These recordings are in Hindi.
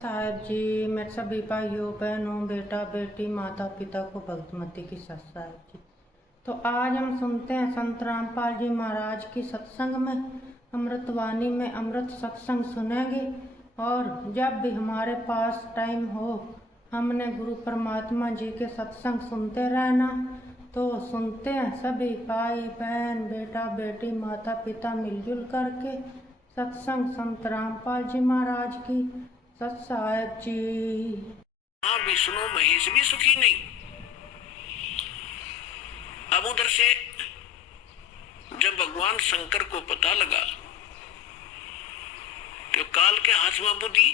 साहब जी, मेरे सभी भाइयों बहनों बेटा बेटी माता पिता को भक्तमती की सत साहब जी। तो आज हम सुनते हैं संत रामपाल जी महाराज की सत्संग में अमृतवाणी में अमृत सत्संग सुनेंगे। और जब भी हमारे पास टाइम हो हमने गुरु परमात्मा जी के सत्संग सुनते रहना। तो सुनते हैं सभी भाई बहन बेटा बेटी माता पिता मिलजुल करके सत्संग संत रामपाल जी महाराज की सत साहब जी। हाँ, विष्णु महेश भी सुखी नहीं। अब उधर से जब भगवान शंकर को पता लगा कि काल के हाथ में बुद्धि,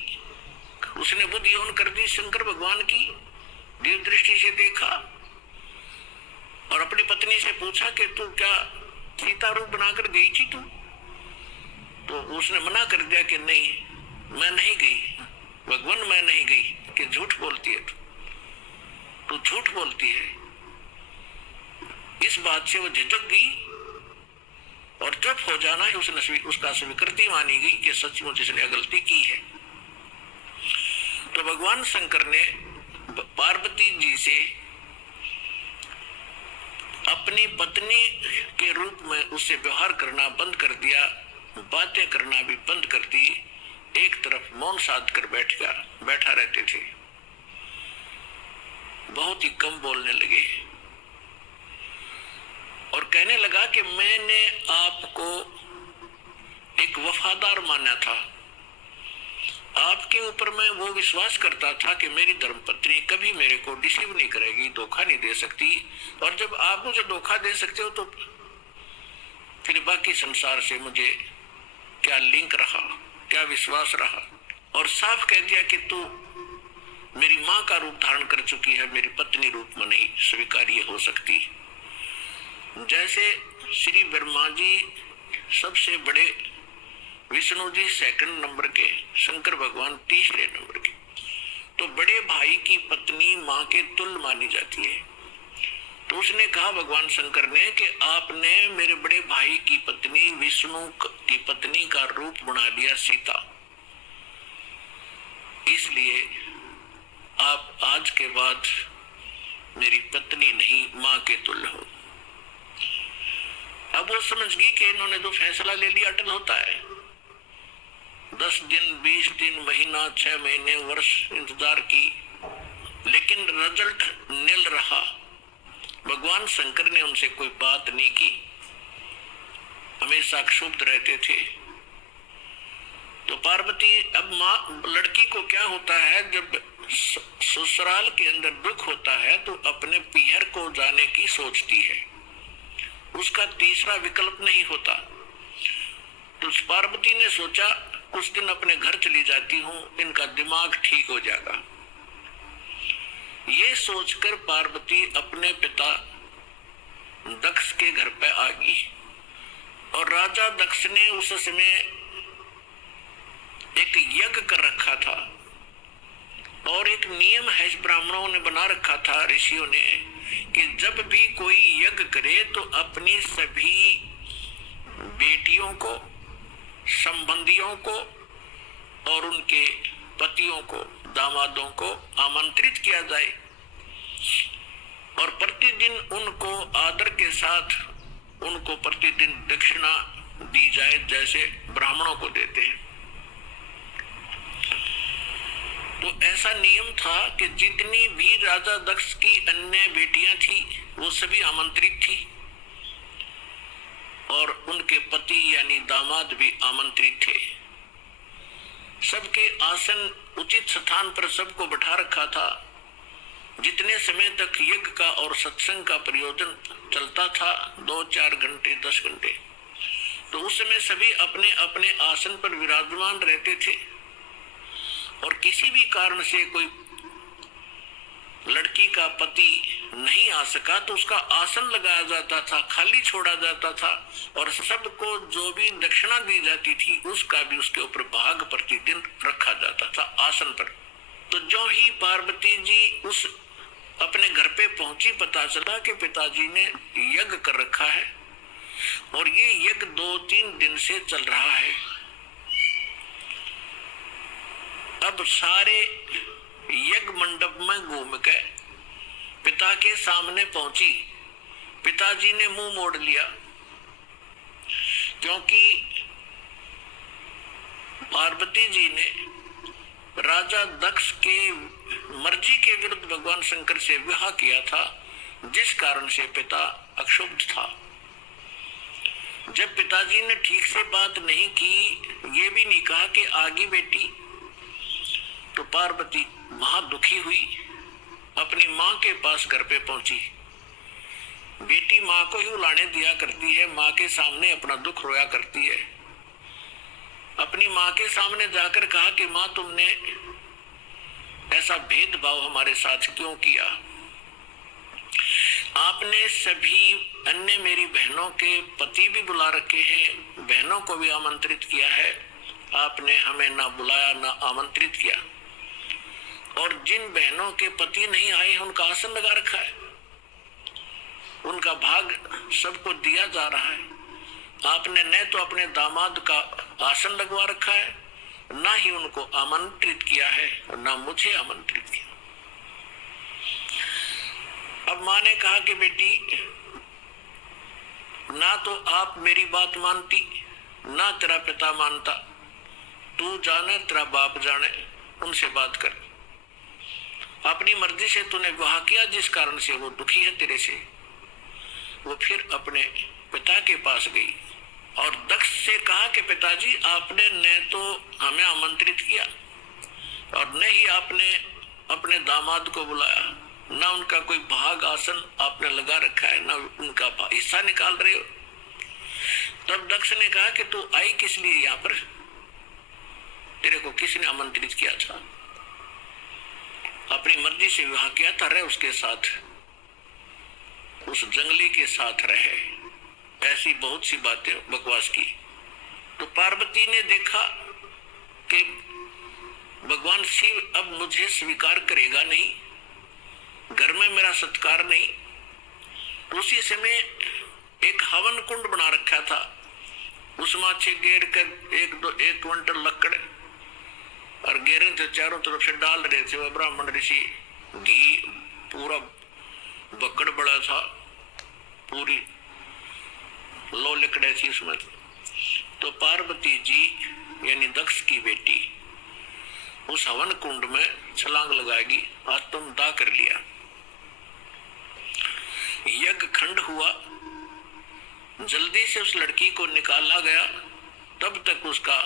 उसने बुद्धि ऑन कर दी शंकर भगवान की, दिव्य दृष्टि से देखा और अपनी पत्नी से पूछा कि तू क्या सीता रूप बनाकर गई थी तू? तो उसने मना कर दिया कि नहीं, मैं नहीं गई भगवान, मैं नहीं गई। कि झूठ बोलती है तू झूठ बोलती है। इस बात से वो झिझक गई और चुप हो जाना है उसका स्वीकृति मानी गई कि सचमुच इसने गलती की है। तो भगवान शंकर ने पार्वती जी से अपनी पत्नी के रूप में उससे व्यवहार करना बंद कर दिया, बातें करना भी बंद कर दी। एक तरफ मौन साध कर बैठा रहते थे, बहुत ही कम बोलने लगे और कहने लगा कि मैंने आपको एक वफादार माना था, आपके ऊपर मैं वो विश्वास करता था कि मेरी धर्मपत्नी कभी मेरे को डिसीव नहीं करेगी, धोखा नहीं दे सकती। और जब आप मुझे धोखा दे सकते हो तो फिर बाकी संसार से मुझे क्या लिंक रहा, क्या विश्वास रहा। और साफ कह दिया कि तू मेरी माँ का रूप धारण कर चुकी है, मेरी पत्नी रूप में नहीं स्वीकार्य हो सकती। जैसे श्री ब्रह्मा जी सबसे बड़े, विष्णु जी सेकंड नंबर के, शंकर भगवान तीसरे नंबर के। तो बड़े भाई की पत्नी माँ के तुल्य मानी जाती है। तो उसने कहा भगवान शंकर ने कि आपने मेरे बड़े भाई की पत्नी विष्णु की पत्नी का रूप बना लिया सीता, इसलिए आप आज के बाद मेरी पत्नी नहीं माँ के तुल्य हो। अब वो समझ गई कि इन्होंने जो फैसला ले लिया अटल होता है। 10 दिन 20 दिन महीना 6 महीने वर्ष इंतजार की, लेकिन रिजल्ट नील रहा। भगवान शंकर ने उनसे कोई बात नहीं की, हमेशा क्षुब्ध रहते थे। तो पार्वती, अब माँ लड़की को क्या होता है, जब ससुराल के अंदर दुख होता है तो अपने पीहर को जाने की सोचती है, उसका तीसरा विकल्प नहीं होता। तो पार्वती ने सोचा कुछ दिन अपने घर चली जाती हूँ, इनका दिमाग ठीक हो जाएगा। ये सोचकर पार्वती अपने पिता दक्ष के घर पे आ गई। और राजा दक्ष ने उस समय एक यज्ञ कर रखा था और एक नियम है ब्राह्मणों ने बना रखा था, ऋषियों ने, कि जब भी कोई यज्ञ करे तो अपनी सभी बेटियों को, संबंधियों को और उनके पतियों को, दामादों को आमंत्रित किया जाए और प्रतिदिन उनको आदर के साथ उनको प्रतिदिन दक्षिणा दी जाए जैसे ब्राह्मणों को देते हैं। तो ऐसा नियम था कि जितनी भी राजा दक्ष की अन्य बेटियां थी वो सभी आमंत्रित थी और उनके पति यानी दामाद भी आमंत्रित थे। सबके आसन उचित स्थान पर सबको बैठा रखा था। जितने समय तक यज्ञ का और सत्संग का प्रयोजन चलता था, 2-4 घंटे 10 घंटे, तो उस समय सभी अपने अपने आसन पर विराजमान रहते थे। और किसी भी कारण से कोई लड़की का पति नहीं आ सका तो उसका आसन लगाया जाता था, खाली छोड़ा जाता था और सबको जो भी दक्षिणा दी जाती थी उसका भी उसके ऊपर भाग प्रतिदिन रखा जाता था आसन पर। तो जो ही पार्वती जी उस अपने घर पे पहुंची, पता चला कि पिताजी ने यज्ञ कर रखा है और ये यज्ञ 2-3 दिन से चल रहा है। अब सारे यज्ञ मंडप में घूम के पिता के सामने पहुंची। पिताजी ने मुंह मोड़ लिया, क्योंकि पार्वती जी ने राजा दक्ष के मर्जी के विरुद्ध भगवान शंकर से विवाह किया था, जिस कारण से पिता अक्षुब्ध था। जब पिताजी ने ठीक से बात नहीं की, ये भी नहीं कहा कि आगे बेटी, तो पार्वती महादुखी हुई, अपनी माँ के पास घर पे पहुंची। बेटी माँ को ही उलाने दिया करती है, माँ के सामने अपना दुख रोया करती है। अपनी माँ के सामने जाकर कहा कि माँ, तुमने ऐसा भेदभाव हमारे साथ क्यों किया? आपने सभी अन्य मेरी बहनों के पति भी बुला रखे हैं, बहनों को भी आमंत्रित किया है, आपने हमें ना बुलाया ना आमंत्रित किया। और जिन बहनों के पति नहीं आए उनका आसन लगा रखा है, उनका भाग सबको दिया जा रहा है। आपने न तो अपने दामाद का आसन लगवा रखा है, ना ही उनको आमंत्रित किया है और ना मुझे आमंत्रित किया। अब माँ ने कहा कि बेटी, ना तो आप मेरी बात मानती, ना तेरा पिता मानता, तू जाने तेरा बाप जाने, उनसे बात कर। अपनी मर्जी से तूने विवाह किया, जिस कारण से वो दुखी है तेरे से। वो फिर अपने पिता के पास गई और दक्ष से कहा कि पिताजी, आपने न तो हमें आमंत्रित किया और न ही आपने अपने दामाद को बुलाया, ना उनका कोई भाग आसन आपने लगा रखा है, ना उनका हिस्सा निकाल रहे हो। तब दक्ष ने कहा कि तू आई किस लिए यहाँ पर? तेरे को किसने आमंत्रित किया था? अपनी मर्जी से विवाह किया था, रहे उसके साथ, उस जंगली के साथ रहे। ऐसी बहुत सी बातें बकवास की। तो पार्वती ने देखा कि भगवान शिव अब मुझे स्वीकार करेगा नहीं, घर में मेरा सत्कार नहीं। उसी समय एक हवन कुंड बना रखा था, उसमें अच्छे घेर कर एक क्विंटल लकड़ और घेरे थे, चारों तरफ से डाल रहे थे वह ब्राह्मण ऋषि। घी पूरा बकड़ बड़ा था, पूरी लो लकड़े थी उसमें। तो पार्वती जी यानी दक्ष की बेटी उस हवन कुंड में छलांग लगाएगी, आज तुम दा कर लिया। यज्ञ खंड हुआ, जल्दी से उस लड़की को निकाला गया। तब तक उसका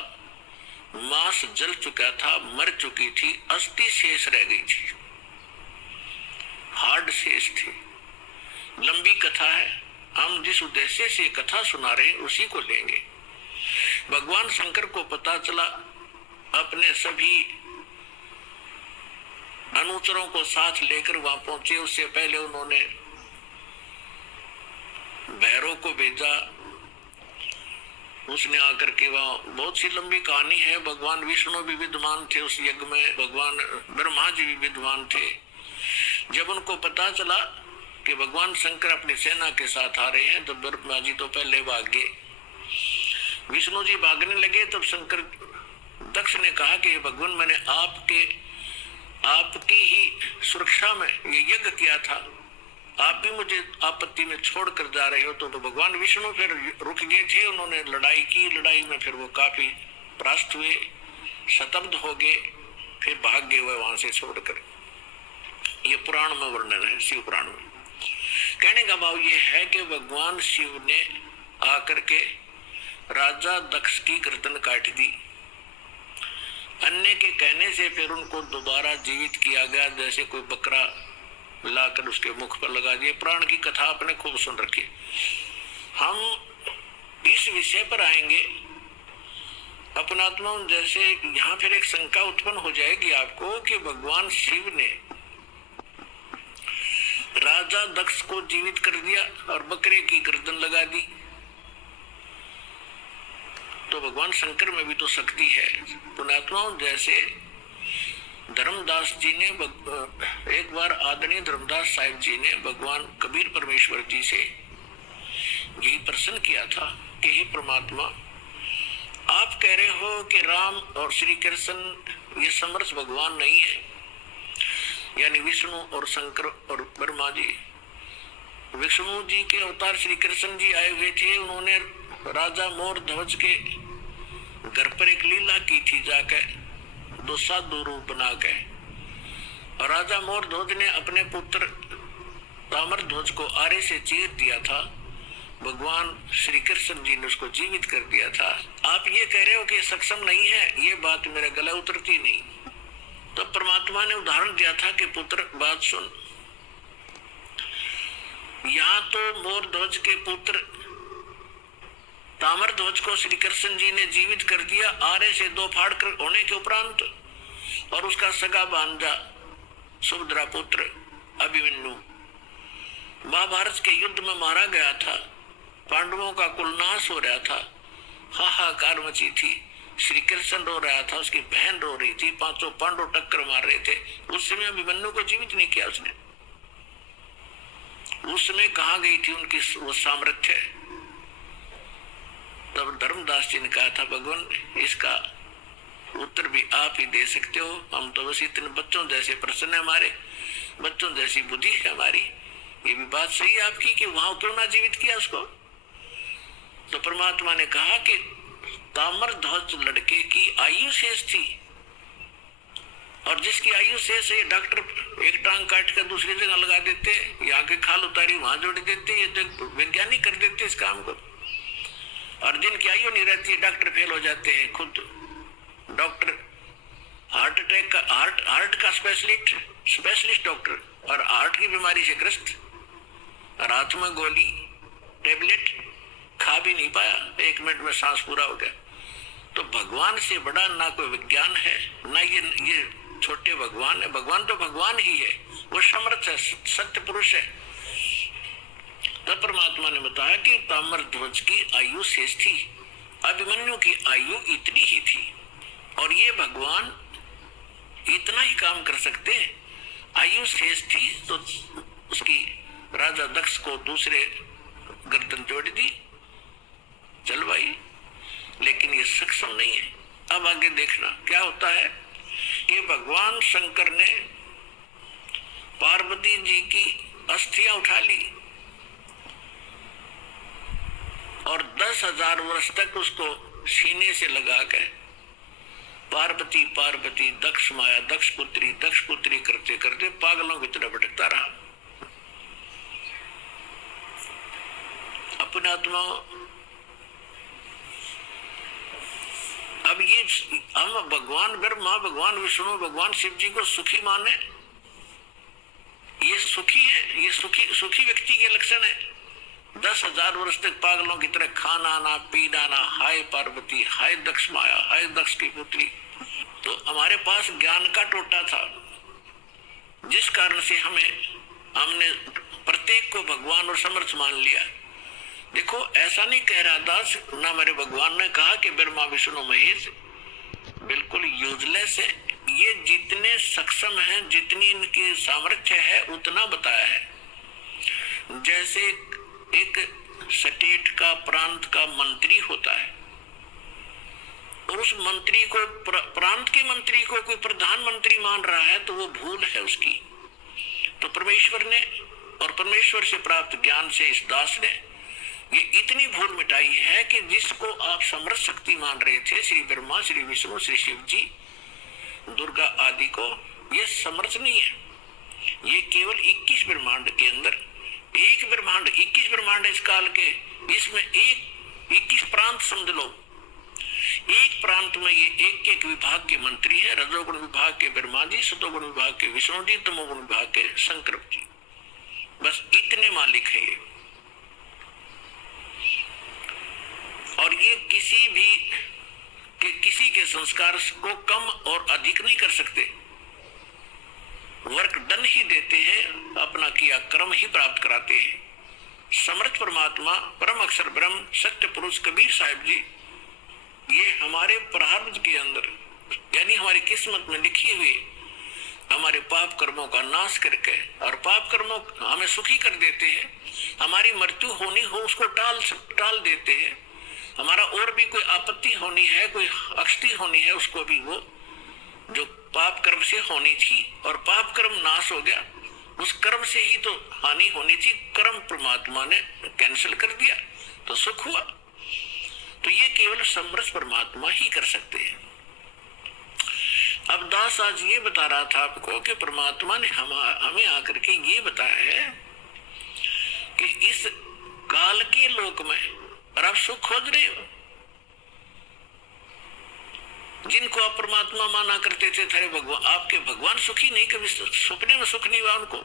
मांस जल चुका था, मर चुकी थी, अस्थि शेष रह गई थी, हार्ड शेष थे। लंबी कथा है, हम जिस उद्देश्य से कथा सुना रहे हैं उसी को लेंगे। भगवान शंकर को पता चला, अपने सभी अनुचरों को साथ लेकर वहां पहुंचे। उससे पहले उन्होंने भैरव को भेजा, उसने आकर के वहां, बहुत सी लंबी कहानी है। भगवान विष्णु भी विद्वान थे उस यज्ञ में, भगवान ब्रह्मा जी भी विद्वान थे। जब उनको पता चला कि भगवान शंकर अपनी सेना के साथ आ रहे हैं, तो ब्रह्मा जी तो पहले भाग गए, विष्णु जी भागने लगे। तब शंकर दक्ष ने कहा कि भगवान, मैंने आपकी ही सुरक्षा में ये यज्ञ किया था, आप भी मुझे आपत्ति में छोड़ कर जा रहे हो। तो भगवान विष्णु फिर रुक गए थे, उन्होंने लड़ाई की। लड़ाई में फिर वो काफी परास्त हुए, शतब्द हो गए, फिर भाग गए हुए वहां से छोड़कर। ये पुराण में वर्णन है, शिव पुराण में। कहने का भाव ये है कि भगवान शिव ने आकर के राजा दक्ष की गर्दन काट दी। अन्य के कहने से फिर उनको दोबारा जीवित किया गया, जैसे कोई बकरा लाकर उसके मुख पर लगा दिए। प्राण की कथा आपने खूब सुन रखी। हम इस विषय पर आएंगे अपनात्मा, जैसे यहाँ फिर एक शंका उत्पन्न हो जाएगी आपको कि भगवान शिव ने राजा दक्ष को जीवित कर दिया और बकरे की गर्दन लगा दी, तो भगवान शंकर में भी तो शक्ति है। पुण्यात्माओं, जैसे धर्मदास जी ने एक बार आदरणीय धर्मदास साहिब जी ने भगवान कबीर परमेश्वर जी से यही प्रश्न किया था कि हे परमात्मा, आप कह रहे हो कि राम और श्री कृष्ण ये समर्थ भगवान नहीं है। यानी विष्णु और शंकर और ब्रह्मा जी, विष्णु जी के अवतार श्री कृष्ण जी आए हुए थे। उन्होंने राजा मोर ध्वज के घर पर एक लीला की थी, जाकर दो साधु रूप बना के, और राजा मोर ध्वज ने अपने पुत्र ताम्र ध्वज को आरे से चीर दिया था। भगवान श्री कृष्ण जी ने उसको जीवित कर दिया था। आप ये कह रहे हो कि सक्षम नहीं है, ये बात मेरे गले उतरती नहीं। तो परमात्मा ने उदाहरण दिया था कि पुत्र बात सुन, यहाँ तो मोर ध्वज के पुत्र ताम्र ध्वज को श्री कृष्ण जी ने जीवित कर दिया आरे से दो फाड़ कर होने के उपरांत, और उसका सगा भांजा सुभद्रा पुत्र अभिमन्यु महाभारत के युद्ध में मारा गया था। पांडवों का कुल नाश हो रहा था, हाहाकार मची थी। श्री कृष्ण रो रहा था, उसकी बहन रो रही थी, पांचों पांडव टक्कर मार रहे थे। उस समय अभिमन्यु को जीवित नहीं किया उसने। उस समय कहाँ गई थी उनकी वो सामर्थ्य? तब धर्मदास जी ने कहा था, भगवान इसका उत्तर भी आप ही दे सकते हो। हम तो बस इतने बच्चों जैसे प्रश्न है हमारे, बच्चों जैसी बुद्धि है हमारी। ये भी बात सही है आपकी कि वहां क्यों ना जीवित किया उसको। तो परमात्मा ने कहा कि ताम्र ध्वज लड़के की आयु शेष थी, और जिसकी आयु शेष है डॉक्टर एक टांग काट कर दूसरी जगह लगा देते, यहाँ के खाल उतारी वहां जोड़ देते, ये तो वैज्ञानिक कर देते इस काम को। और जिनकी आयु नहीं रहती डॉक्टर फेल हो जाते हैं। खुद डॉक्टर हार्ट अटैक का हार्ट का स्पेशलिस्ट डॉक्टर, और हार्ट की बीमारी से ग्रस्त, रात में गोली टेबलेट खा भी नहीं पाया, 1 मिनट में सांस पूरा हो गया। तो भगवान से बड़ा ना कोई विज्ञान है, ना ये छोटे भगवान है। भगवान तो भगवान ही है, वो समर्थ है, सत्य पुरुष है। तब परमात्मा ने बताया कि ताम्र ध्वज की आयु शेष थी, अभिमन्यु की आयु इतनी ही थी, और ये भगवान इतना ही काम कर सकते हैं। आयु शेष थी तो उसकी राजा दक्ष को दूसरे गर्दन जोड़ दी, चल भाई, लेकिन ये सक्षम नहीं है। अब आगे देखना क्या होता है कि भगवान शंकर ने पार्वती जी की अस्थियां उठा ली और 10,000 वर्ष तक उसको सीने से लगा के पार्वती पार्वती दक्ष माया दक्ष पुत्री करते करते पागलों की तरह भटकता रहा। अपने आत्मा अब ये हम भगवान ब्रह्मा, भगवान विष्णु, भगवान शिव जी को सुखी माने, ये सुखी है, ये सुखी व्यक्ति के लक्षण है। 10,000 वर्ष तक पागलों की तरह खाना ना पीना ना, हाय पार्वती, हाय दक्ष माया, हाय दक्ष की पुत्री। तो हमारे पास ज्ञान का टोटा था, जिस कारण से हमने प्रत्येक को भगवान और समर्थ मान लिया। देखो ऐसा नहीं कह रहा दास, ना मेरे भगवान ने कहा कि ब्रह्मा विष्णु महेश बिल्कुल यूजलेस है। ये जितने सक्षम हैं, जितनी इनकी सामर्थ्य है, उतना बताया है। जैसे एक स्टेट का, प्रांत का मंत्री होता है, और उस मंत्री को, प्रांत के मंत्री को कोई प्रधानमंत्री मान रहा है, तो वो भूल है उसकी। तो परमेश्वर ने और परमेश्वर से प्राप्त ज्ञान से इस दास ने ये इतनी भूल मिटाई है कि जिसको आप समर्थ शक्ति मान रहे थे, श्री ब्रह्मा, श्री विष्णु, श्री शिव जी, दुर्गा आदि को, ये समर्थ नहीं है। ये केवल 21 ब्रह्मांड के अंदर एक ब्रह्मांड, 21 ब्रह्मांड इस काल के, इसमें 21 प्रांत समझ लो। एक प्रांत में ये एक विभाग के मंत्री है। रजोगुण विभाग के ब्रह्मा जी, सतोगुण विभाग के विष्णु जी, तमोगुण विभाग के शंकर जी, बस इतने मालिक है ये। और ये किसी के संस्कार को कम और अधिक नहीं कर सकते, वर्क डन ही देते हैं, अपना किया कर्म ही प्राप्त कराते हैं। समर्थ परमात्मा, परम अक्षर ब्रह्म, सत्य पुरुष कबीर साहिब जी, ये हमारे प्रारब्ध के अंदर, यानी हमारी किस्मत में लिखी हुई हमारे पाप कर्मों का नाश करके, और पाप कर्मों हमें सुखी कर देते हैं। हमारी मृत्यु होनी हो उसको टाल देते हैं। हमारा और भी कोई आपत्ति होनी है, कोई अक्षति होनी है, उसको भी वो जो पाप कर्म से होनी थी, और पाप कर्म नाश हो गया, उस कर्म से ही तो हानि होनी थी, कर्म परमात्मा ने कैंसिल कर दिया तो सुख हुआ। तो ये केवल समरस परमात्मा ही कर सकते हैं। अब दास आज ये बता रहा था आपको कि परमात्मा ने हमें आकर के ये बताया है कि इस काल के लोक में और आप सुख खोज रहे हो। जिनको आप परमात्मा माना करते थे, थारे भगवान, आपके भगवान सुखी नहीं, कभी सपने में सुख नहीं हुआ उनको।